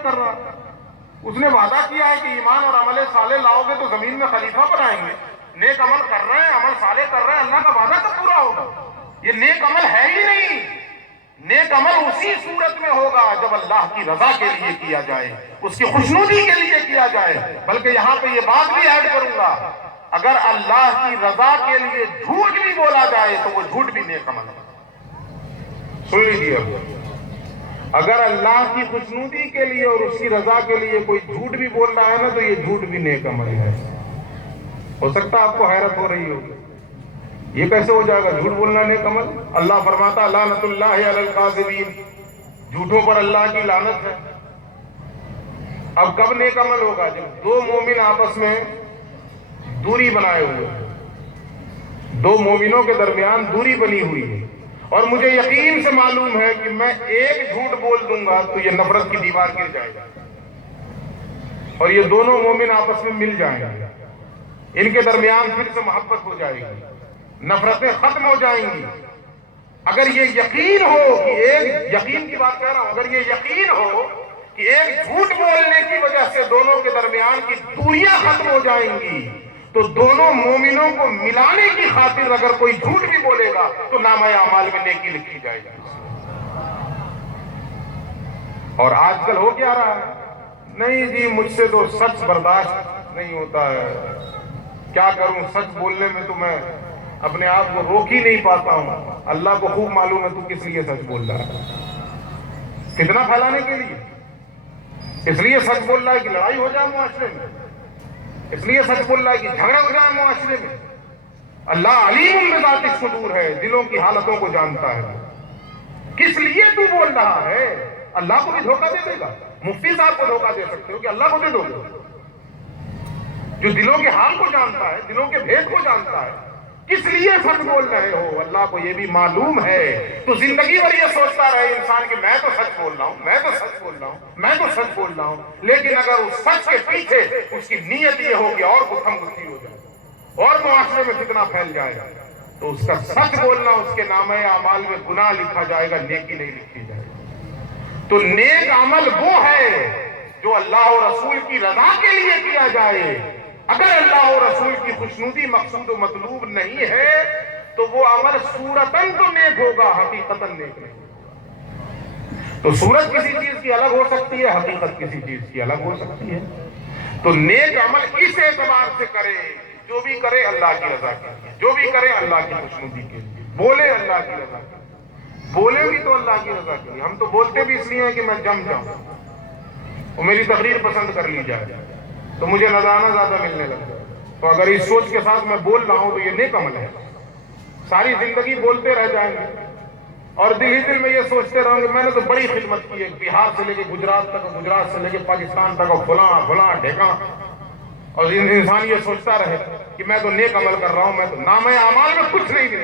نہیں کر رہا. اس نے وعدہ کیا ہے کہ ایمان اور عمل صالح لاؤ گے تو زمین میں خلیفہ بنائیں گے. نیک عمل کر رہے ہیں, عمل صالح کر رہے ہیں, اللہ کا وعدہ کب پورا ہوگا؟ یہ نیک عمل ہے ہی نہیں. نیک عمل اسی صورت میں ہوگا جب اللہ کی رضا کے لیے کیا جائے, اس کی خوشنودی کے لیے کیا جائے. بلکہ یہاں پہ یہ بات بھی ایڈ کروں گا, اگر اللہ کی رضا کے لیے جھوٹ بھی بولا جائے تو وہ جھوٹ بھی نیک عمل ہے. سن لیجیے, اگر اللہ کی خوشنودی کے لیے اور اس کی رضا کے لیے کوئی جھوٹ بھی بول رہا ہے نا تو یہ جھوٹ بھی نیک عمل ہے. ہو سکتا ہے آپ کو حیرت ہو رہی ہوگی, یہ کیسے ہو جائے گا جھوٹ بولنا نیک عمل؟ اللہ فرماتا لعنت اللہ علی الکاذبین, جھوٹوں پر اللہ کی لعنت ہے. اب کب نیک عمل ہوگا؟ جب دو مومن آپس میں دوری بنائے ہوئے, دو مومنوں کے درمیان دوری بنی ہوئی ہے, اور مجھے یقین سے معلوم ہے کہ میں ایک جھوٹ بول دوں گا تو یہ نفرت کی دیوار گر جائے گا اور یہ دونوں مومن آپس میں مل جائیں گے, ان کے درمیان پھر سے محبت ہو جائے گی, نفرتیں ختم ہو جائیں گی. اگر یہ یقین ہو کہ ایک, یقین کی بات کہہ رہا ہوں, اگر یہ یقین ہو کہ ایک جھوٹ بولنے کی وجہ سے دونوں کے درمیان کی دوریاں ختم ہو جائیں گی, تو دونوں مومنوں کو ملانے کی خاطر اگر کوئی جھوٹ بھی بولے گا تو نامہ اعمال میں نیکی لکھی جائے گی. اور آج کل ہو کیا رہا ہے؟ نہیں جی مجھ سے تو سچ برداشت نہیں ہوتا ہے, کیا کروں, سچ بولنے میں تو میں اپنے آپ کو روک ہی نہیں پاتا ہوں. اللہ کو خوب معلوم ہے تو کس لیے سچ بول رہا ہے, فتنہ پھیلانے کے لیے. اس لیے سچ بول رہا ہے کہ لڑائی ہو جائے معاشرے میں, اس لیے سچ بول رہا ہے کہ جھگڑا ہو جائے معاشرے میں. اللہ علیم بذات الصدور ہے, دلوں کی حالتوں کو جانتا ہے. کس لیے تو بول رہا ہے؟ اللہ کو بھی دھوکہ دے دے گا. مفتی صاحب کو دھوکہ دے سکتے ہو کہ اللہ کو دے دو گے, جو دلوں کے حال کو جانتا ہے, دلوں کے بھید کو جانتا ہے. کس لیے سچ بول رہے ہو؟ اللہ کو یہ بھی معلوم ہے. تو زندگی بھر یہ سوچتا رہے انسان کہ میں تو سچ بول رہا ہوں, میں تو سچ بول رہا ہوں, میں تو سچ بول رہا ہوں, لیکن اگر اس سچ کے پیچھے اس کی نیت یہ ہو کہ اور گتھم گتھی ہو جائے اور معاشرے میں فتنہ پھیل جائے تو اس کا سچ بولنا اس کے نامہ اعمال میں گناہ لکھا جائے گا, نیکی نہیں لکھی جائے گی. تو نیک عمل وہ ہے جو اللہ اور رسول کی رضا کے لیے کیا جائے. اگر اللہ اور رسول کی خوشنودی مقصود و مطلوب نہیں ہے تو وہ عمل صورتاً تو نیک ہوگا, حقیقتاً نیک نہیں. تو صورت کسی چیز کی الگ ہو سکتی ہے, حقیقت کسی چیز کی الگ ہو سکتی ہے. تو نیک عمل اس اعتبار سے کرے, جو بھی کرے اللہ کی رضا کے لیے, جو بھی کرے اللہ کی خوشنودی کے لیے, بولے اللہ کی رضا کے لیے, بولے بھی تو اللہ کی رضا کے لیے. ہم تو بولتے بھی اس لیے ہیں کہ میں جم جاؤں اور میری تقریر پسند کر لی جائے تو مجھے نذرانہ زیادہ ملنے لگ جائے. تو اگر اس سوچ کے ساتھ میں بول رہا ہوں تو یہ نیک عمل ہے. ساری زندگی بولتے رہ جائیں گے اور دل ہی دل میں یہ سوچتے رہوں گے میں نے تو بڑی خدمت کی ہے, بہار سے لے کے گجرات تک, گجرات سے لے کے پاکستان تک, اور فلاں فلاں ڈھیکاں, اور انسان یہ سوچتا رہے کہ میں تو نیک عمل کر رہا ہوں, میں تو نامہ اعمال میں کچھ نہیں ملے.